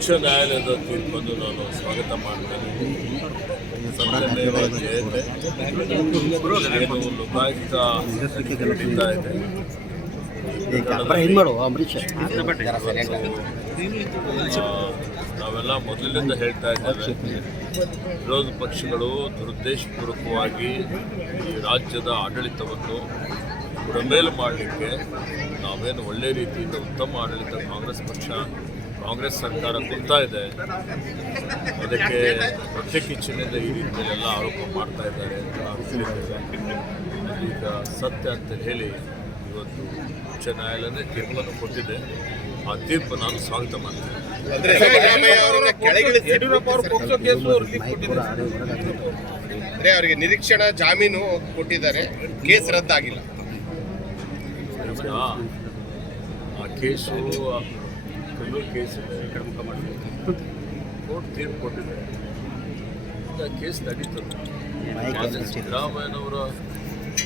ಉಚ್ಚ ನ್ಯಾಯಾಲಯದ ತೀರ್ಪನ್ನು ನಾನು ಸ್ವಾಗತ ಮಾಡ್ತೇನೆ. ನಡೀತಾ ಇದೆ. ನಾವೆಲ್ಲ ಮೊದಲಿನಿಂದ ಹೇಳ್ತಾ ಇದ್ದೇವೆ ವಿರೋಧ ಪಕ್ಷಗಳು ದುರುದ್ದೇಶಪೂರ್ವಕವಾಗಿ ಈ ರಾಜ್ಯದ ಆಡಳಿತವನ್ನು ಬುಡಮೇಲು ಮಾಡಲಿಕ್ಕೆ ನಾವೇನು ಒಳ್ಳೆ ರೀತಿಯಿಂದ ಉತ್ತಮ ಆಡಳಿತ ಕಾಂಗ್ರೆಸ್ ಪಕ್ಷ ಕಾಂಗ್ರೆಸ್ ಸರ್ಕಾರ ಕೊಡ್ತಾ ಇದೆ. ಅದಕ್ಕೆ ಪ್ರತ್ಯೇಕ ಇಚ್ಛೆಯಿಂದ ಈ ರೀತಿಯಲ್ಲೆಲ್ಲ ಆರೋಪ ಮಾಡ್ತಾ ಇದ್ದಾರೆ ಅಂತ ಈಗ ಸತ್ಯ ಅಂತ ಹೇಳಿ ಇವತ್ತು ಉಚ್ಚ ನ್ಯಾಯಾಲಯನೇ ತೀರ್ಪನ್ನು ಕೊಟ್ಟಿದೆ. ಆ ತೀರ್ಪು ನಾನು ಸ್ವಾಗತ ಮಾಡ್ತೇನೆ. ಅಂದ್ರೆ ಅವರಿಗೆ ನಿರೀಕ್ಷಣಾ ಜಾಮೀನು ಕೊಟ್ಟಿದ್ದಾರೆ. ಕೇಸ್ ರದ್ದಾಗಿಲ್ಲ. ಆ ಕೇಸು ಕ್ರಿಮಿನಲ್ ಕೇಸ್ ಇದೆ ಕೋರ್ಟ್ ತೀರ್ಪು ಕೊಟ್ಟಿದೆ. ಆ ಕೇಸ್ ನಡೀತದೆ. ಸಿದ್ದರಾಮಯ್ಯನವರ